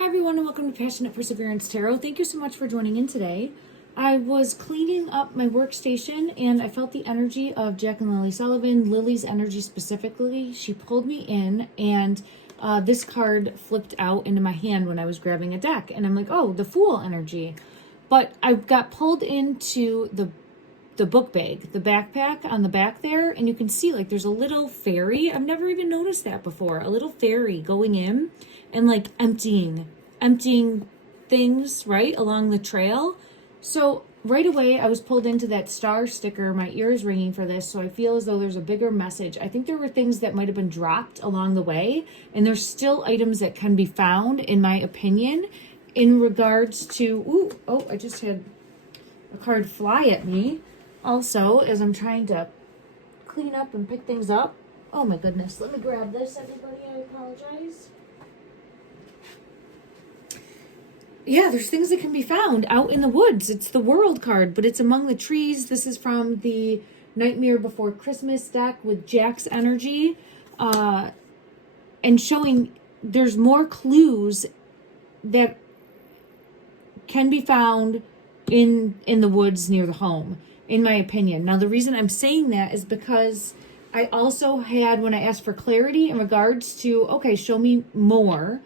Hi everyone and welcome to Passionate Perseverance Tarot. Thank you so much for joining in today. I was cleaning up my workstation and I felt the energy of Jack and Lilly Sullivan, Lilly's energy specifically. She pulled me in and this card flipped out into my hand when I was grabbing a deck. And I'm like, oh, the Fool energy. But I got pulled into the book bag, the backpack on the back there, and you can see like there's a little fairy. I've never even noticed that before. A little fairy going in and like emptying things right along the trail. So right away I was pulled into that star sticker. My ears ringing for this, so I feel as though there's a bigger message. I think there were things that might have been dropped along the way, and there's still items that can be found, in my opinion, in regards to I just had a card fly at me also as I'm trying to clean up and pick things up. Oh my goodness, let me grab this, everybody. I apologize. Yeah, there's things that can be found out in the woods. It's the World card, but it's among the trees. This is from the Nightmare Before Christmas deck with Jack's energy, and showing there's more clues that can be found in the woods near the home, in my opinion. Now, the reason I'm saying that is because I also had, when I asked for clarity in regards to, okay, show me more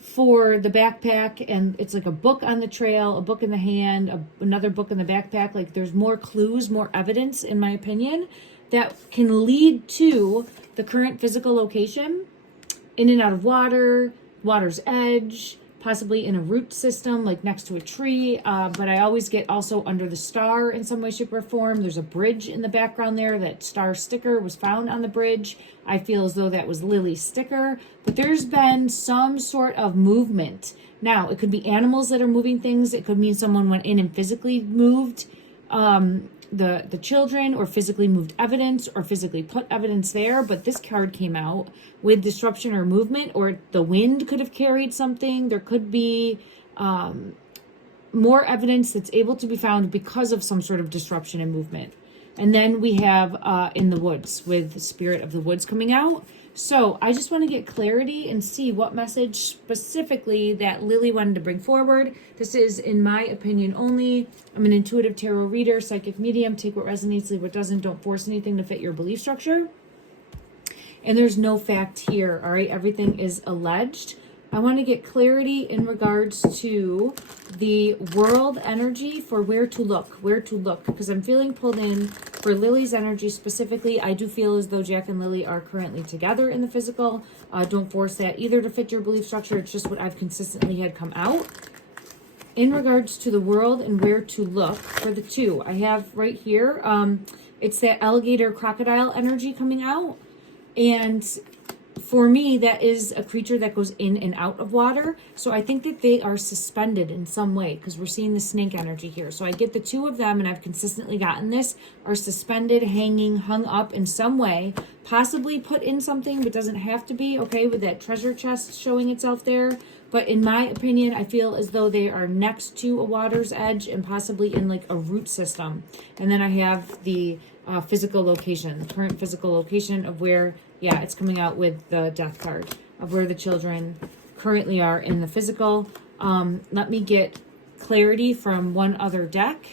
for the backpack, and it's like a book on the trail, a book in the hand, another book in the backpack. Like there's more clues, more evidence, in my opinion, that can lead to the current physical location, in and out of water, water's edge, possibly in a root system, like next to a tree. But I always get also under the star in some way, shape, or form. There's a bridge in the background there. That star sticker was found on the bridge. I feel as though that was Lilly's sticker. But there's been some sort of movement. Now, it could be animals that are moving things. It could mean someone went in and physically moved the children, or physically moved evidence, or physically put evidence there. But this card came out with disruption or movement, or the wind could have carried something. There could be more evidence that's able to be found because of some sort of disruption and movement. And then we have in the woods with the Spirit of the Woods coming out. So I just want to get clarity and see what message specifically that Lilly wanted to bring forward. This is, in my opinion only. I'm an intuitive tarot reader, psychic medium. Take what resonates, leave what doesn't. Don't force anything to fit your belief structure. And there's no fact here, all right? Everything is alleged. I want to get clarity in regards to the world energy for where to look, because I'm feeling pulled in for Lilly's energy specifically. I do feel as though Jack and Lilly are currently together in the physical. Don't force that either to fit your belief structure. It's just what I've consistently had come out. In regards to the world and where to look for the two, I have right here, it's that alligator crocodile energy coming out. And for me, that is a creature that goes in and out of water. So I think that they are suspended in some way, because we're seeing the snake energy here. So I get the two of them, and I've consistently gotten this, are suspended, hanging, hung up in some way, possibly put in something, but doesn't have to be, okay, with that treasure chest showing itself there. But in my opinion, I feel as though they are next to a water's edge and possibly in like a root system. And then I have the physical location, the current physical location of where, yeah, it's coming out with the death card of where the children currently are in the physical. Let me get clarity from one other deck.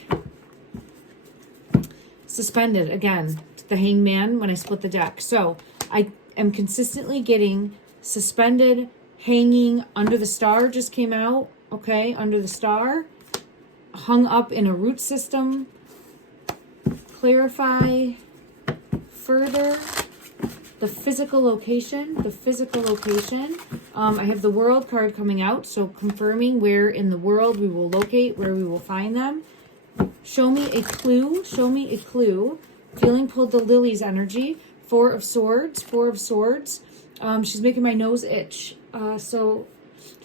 Suspended, again, the hangman when I split the deck. So I am consistently getting suspended, hanging, under the star just came out, okay, under the star, hung up in a root system. Clarify further the physical location, I have the world card coming out, so confirming where in the world we will locate, where we will find them. Show me a clue, feeling pulled to Lilly's energy. Four of Swords. She's making my nose itch. So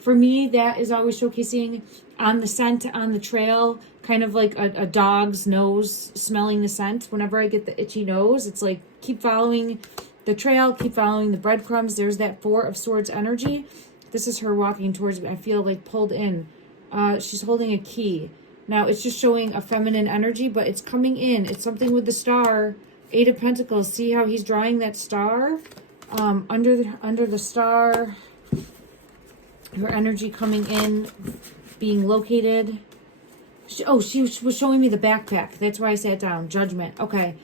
for me, that is always showcasing on the scent, on the trail, kind of like a dog's nose smelling the scent. Whenever I get the itchy nose, it's like keep following the trail, keep following the breadcrumbs. There's that Four of Swords energy. This is her walking towards me. I feel like pulled in. She's holding a key. Now, it's just showing a feminine energy, but it's coming in. It's something with the star. Eight of Pentacles. See how he's drawing that star? Under the star. Her energy coming in, being located. Oh, she was showing me the backpack. That's why I sat down. Judgment. Okay.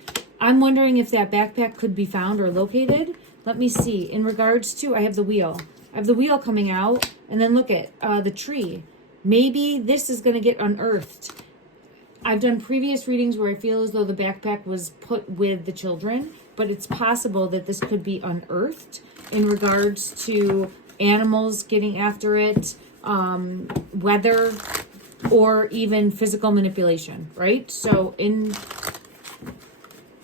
I'm wondering if that backpack could be found or located. Let me see. In regards to, I have the wheel. I have the wheel coming out. And then look at the tree. Maybe this is going to get unearthed. I've done previous readings where I feel as though the backpack was put with the children. But it's possible that this could be unearthed in regards to animals getting after it, weather, or even physical manipulation, right? So in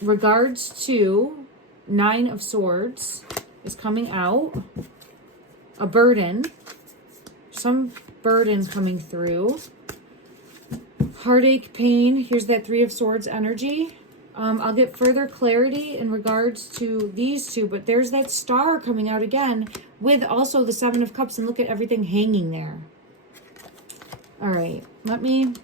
regards to 9 of Swords is coming out, a burden, some burden coming through, heartache, pain. Here's that 3 of Swords energy. I'll get further clarity in regards to these two, but there's that star coming out again with also the 7 of Cups, and look at everything hanging there. All right, let me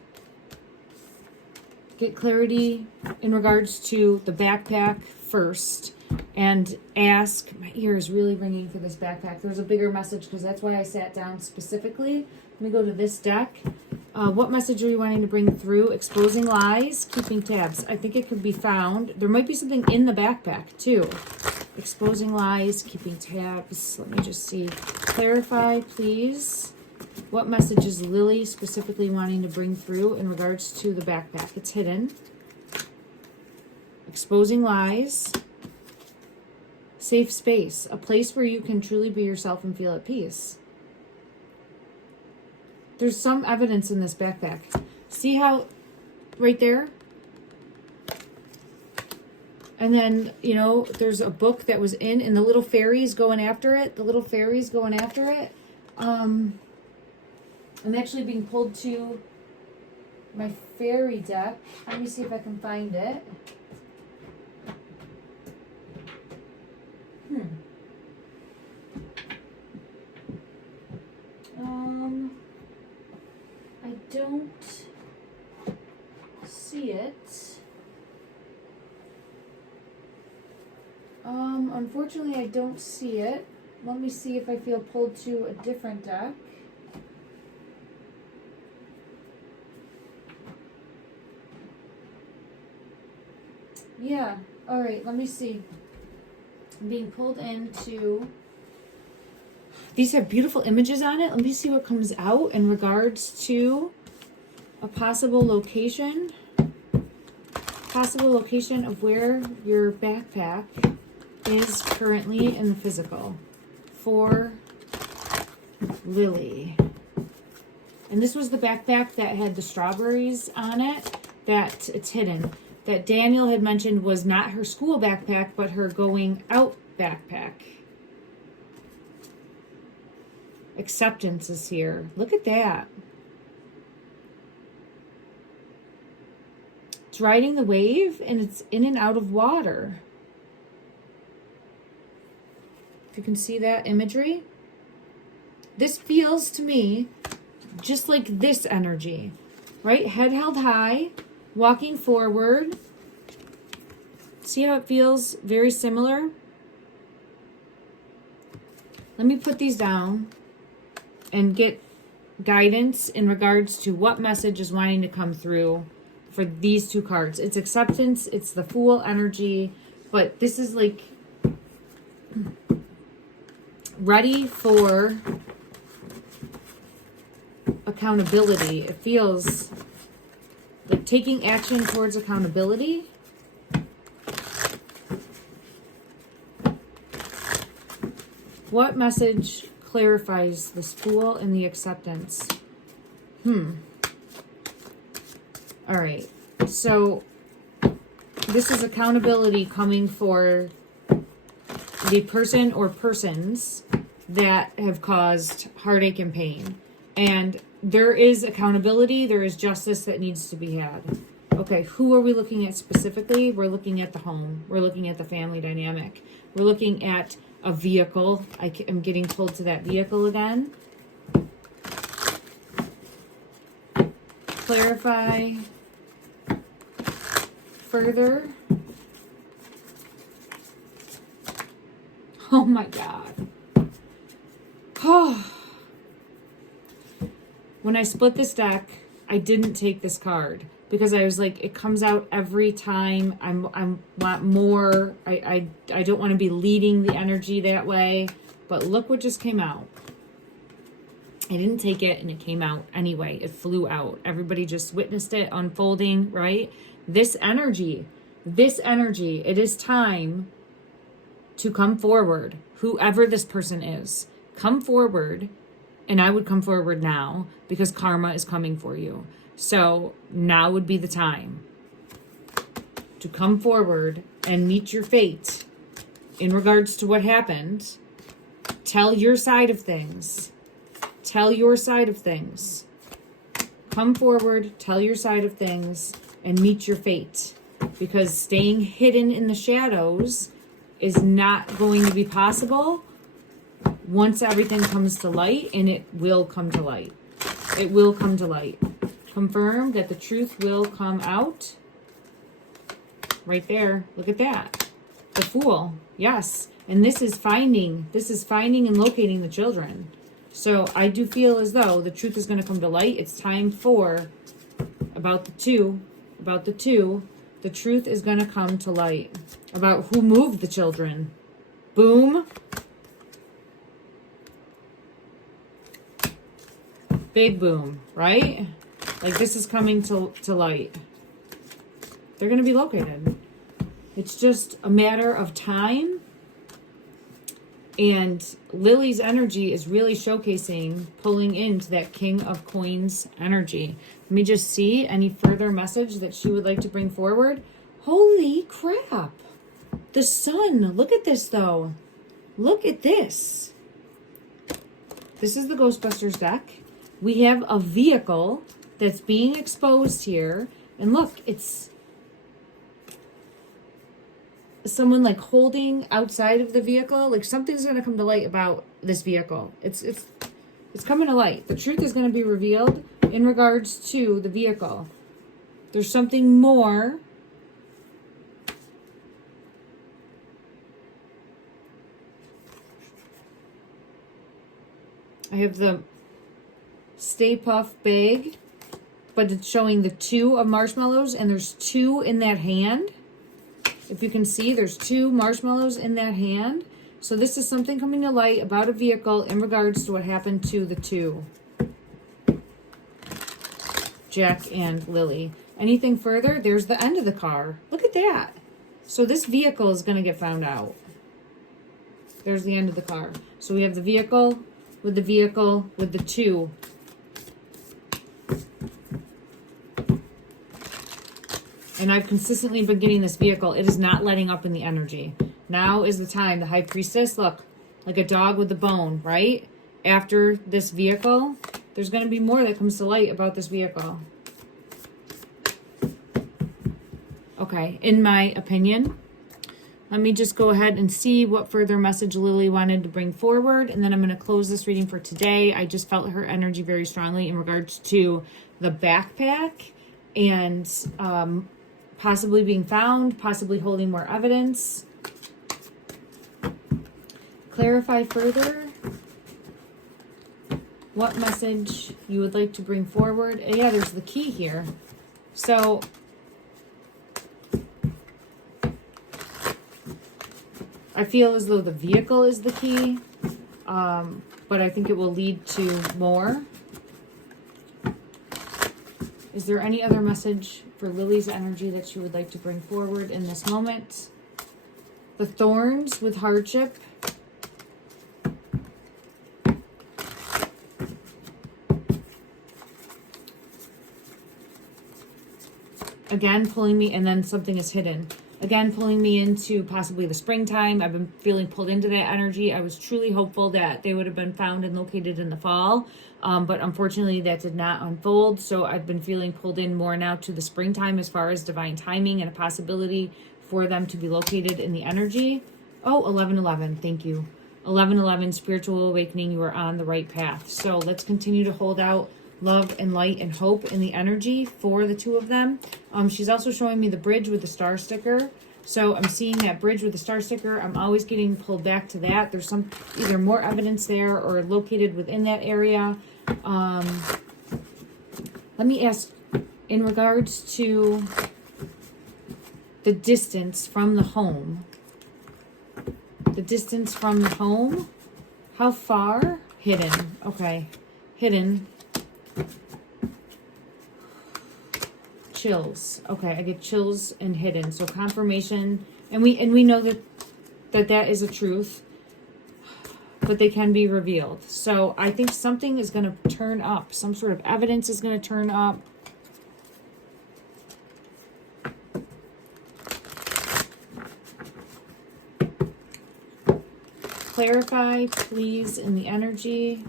get clarity in regards to the backpack first and ask, my ear is really ringing for this backpack. There's a bigger message because that's why I sat down specifically. Let me go to this deck. What message are you wanting to bring through? Exposing lies, keeping tabs. I think it could be found. There might be something in the backpack too. Exposing lies, keeping tabs. Let me just see. Clarify, please. What message is Lilly specifically wanting to bring through in regards to the backpack? It's hidden. Exposing lies. Safe space. A place where you can truly be yourself and feel at peace. There's some evidence in this backpack. See how, right there? And then, you know, there's a book that was in, and the little fairies going after it. The little fairies going after it. I'm actually being pulled to my fairy deck. Let me see if I can find it. I don't see it. Unfortunately, I don't see it. Let me see if I feel pulled to a different deck. Yeah, all right, let me see. I'm being pulled into... These have beautiful images on it. Let me see what comes out in regards to a possible location. Possible location of where your backpack is currently in the physical for Lilly. And this was the backpack that had the strawberries on it, that it's hidden. That Daniel had mentioned was not her school backpack, but her going out backpack. Acceptance is here. Look at that. It's riding the wave, and it's in and out of water. If you can see that imagery. This feels to me just like this energy, right? Head held high, walking forward. See how it feels very similar? Let me put these down and get guidance in regards to what message is wanting to come through for these two cards. It's acceptance, it's the Fool energy, but this is like ready for accountability. It feels like taking action towards accountability. What message clarifies this Fool and the acceptance? All right. So this is accountability coming for the person or persons that have caused heartache and pain. And there is accountability. There is justice that needs to be had. Okay, who are we looking at specifically? We're looking at the home. We're looking at the family dynamic. We're looking at a vehicle. I am getting pulled to that vehicle again. Clarify further. Oh my God. Oh. when I split this deck, I didn't take this card because I was like, it comes out every time. I want more. I don't want to be leading the energy that way. But look what just came out. I didn't take it and it came out anyway. It flew out. Everybody just witnessed it unfolding, right? This energy, it is time to come forward. Whoever this person is, come forward. And I would come forward now because karma is coming for you. So now would be the time to come forward and meet your fate in regards to what happened. Tell your side of things. Tell your side of things. Come forward, tell your side of things, and meet your fate. Because staying hidden in the shadows is not going to be possible once everything comes to light, and it will come to light. It will come to light. Confirm that the truth will come out. Right there. Look at that. The Fool. Yes. And this is finding and locating the children. So I do feel as though the truth is going to come to light. It's time for about the two. The truth is going to come to light about who moved the children. Boom. Big boom, right? Like this is coming to light. They're going to be located. It's just a matter of time. And Lilly's energy is really showcasing, pulling into that King of Coins energy. Let me just see any further message that she would like to bring forward. Holy crap. The sun. Look at this, though. Look at this. This is the Ghostbusters deck. We have a vehicle that's being exposed here. And look, it's someone like holding outside of the vehicle. Like something's going to come to light about this vehicle. It's coming to light. The truth is going to be revealed in regards to the vehicle. There's something more. I have the Stay Puft bag, but it's showing the 2 of marshmallows, and there's 2 in that hand. If you can see, there's 2 marshmallows in that hand. So this is something coming to light about a vehicle in regards to what happened to the 2. Jack and Lilly. Anything further? There's the end of the car. Look at that. So this vehicle is going to get found out. There's the end of the car. So we have the vehicle with the 2. And I've consistently been getting this vehicle. It is not letting up in the energy. Now is the time. The High Priestess, look, like a dog with a bone, right? After this vehicle, there's going to be more that comes to light about this vehicle. Okay, in my opinion, let me just go ahead and see what further message Lilly wanted to bring forward. And then I'm going to close this reading for today. I just felt her energy very strongly in regards to the backpack and possibly being found, possibly holding more evidence. Clarify further what message you would like to bring forward. Yeah, there's the key here. So I feel as though the vehicle is the key, but I think it will lead to more. Is there any other message for Lilly's energy that she would like to bring forward in this moment? The thorns with hardship. Again, pulling me, and then something is hidden. Again, pulling me into possibly the springtime. I've been feeling pulled into that energy. I was truly hopeful that they would have been found and located in the fall. But unfortunately, that did not unfold. So I've been feeling pulled in more now to the springtime as far as divine timing and a possibility for them to be located in the energy. Oh, 1111. Thank you. 1111, spiritual awakening. You are on the right path. So let's continue to hold out love and light and hope in the energy for the 2 of them. She's also showing me the bridge with the star sticker. So I'm seeing that bridge with the star sticker. I'm always getting pulled back to that. There's some either more evidence there or located within that area. Let me ask, in regards to the distance from the home, how far? Hidden. Okay. Hidden. Chills. Okay, I get chills and hidden. So confirmation. And we know that is a truth. But they can be revealed. So I think something is going to turn up. Some sort of evidence is going to turn up. Clarify, please, in the energy.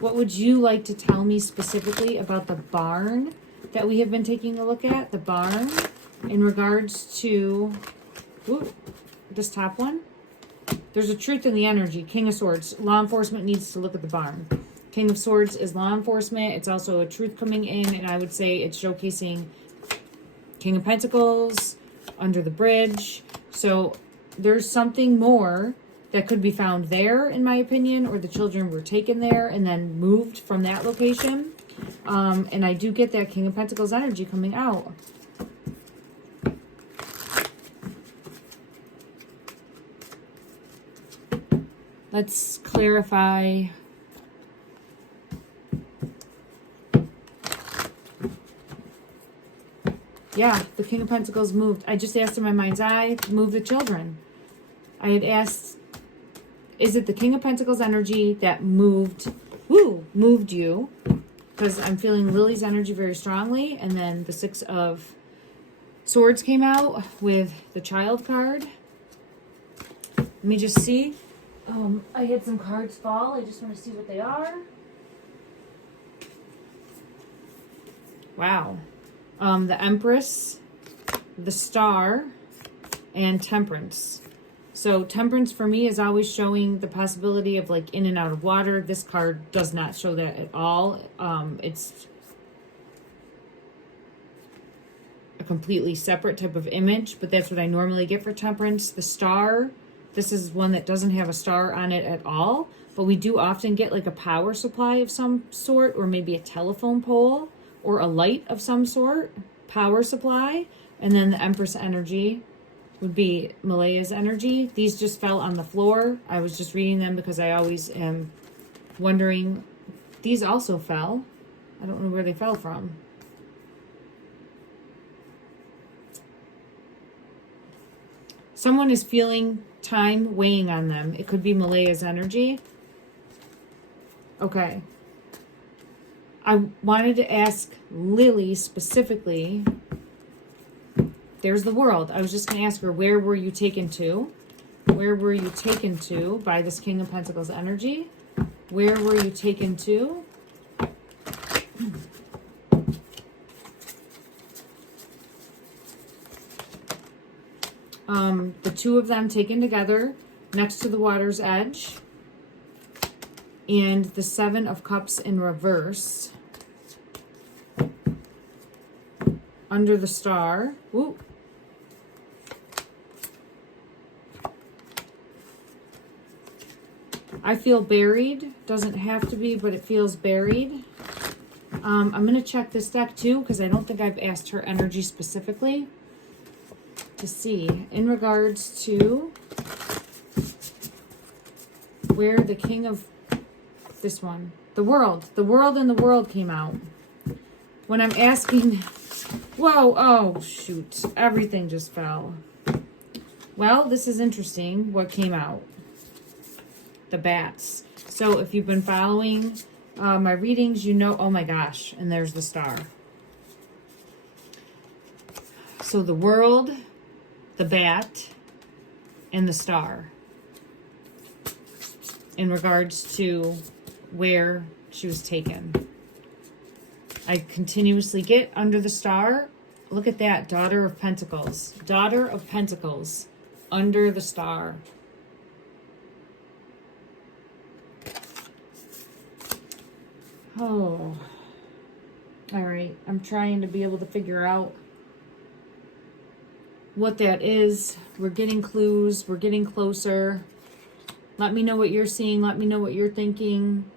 What would you like to tell me specifically about the barn that we have been taking a look at? The barn in regards to this top one. There's a truth in the energy. King of Swords. Law enforcement needs to look at the barn. King of Swords is law enforcement. It's also a truth coming in, and I would say it's showcasing King of Pentacles, under the bridge. So there's something more that could be found there, in my opinion, or the children were taken there and then moved from that location. And I do get that King of Pentacles energy coming out. Let's clarify. Yeah, the King of Pentacles moved. I just asked in my mind's eye, move the children. I had asked, is it the King of Pentacles energy that moved you? Because I'm feeling Lilly's energy very strongly. And then the Six of Swords came out with the Child card. Let me just see. I had some cards fall. I just want to see what they are. Wow. The Empress, the Star, and Temperance. So Temperance for me is always showing the possibility of like in and out of water. This card does not show that at all. It's a completely separate type of image, but that's what I normally get for Temperance. The Star, this is one that doesn't have a star on it at all, but we do often get like a power supply of some sort, or maybe a telephone pole, or a light of some sort, power supply. And then the Empress energy would be Malaya's energy. These just fell on the floor. I was just reading them because I always am wondering. These also fell. I don't know where they fell from. Someone is feeling time weighing on them. It could be Malaya's energy. Okay. I wanted to ask Lilly specifically. There's the World. I was just going to ask her, where were you taken to? Where were you taken to by this King of Pentacles energy? Where were you taken to? The two of them taken together next to the water's edge. And the Seven of Cups in reverse. Under the Star. Ooh. I feel buried. Doesn't have to be, but it feels buried. I'm going to check this deck too, because I don't think I've asked her energy specifically to see in regards to where the King of this one, the World and the World came out. When I'm asking, whoa, oh shoot, everything just fell. Well, this is interesting what came out. The bats. So if you've been following my readings, you know, oh my gosh, and there's the Star. So the World, the bat, and the Star in regards to where she was taken. I continuously get under the Star. Look at that, Daughter of Pentacles. Daughter of Pentacles under the Star. Oh, all right. I'm trying to be able to figure out what that is. We're getting clues. We're getting closer. Let me know what you're seeing. Let me know what you're thinking.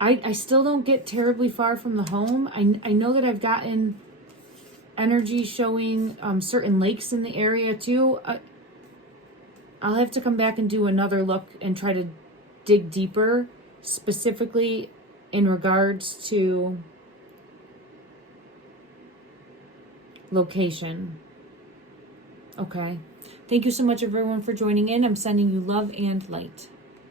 I still don't get terribly far from the home. I know that I've gotten energy showing certain lakes in the area too. I'll have to come back and do another look and try to dig deeper, specifically in regards to location. Okay. Thank you so much, everyone, for joining in. I'm sending you love and light.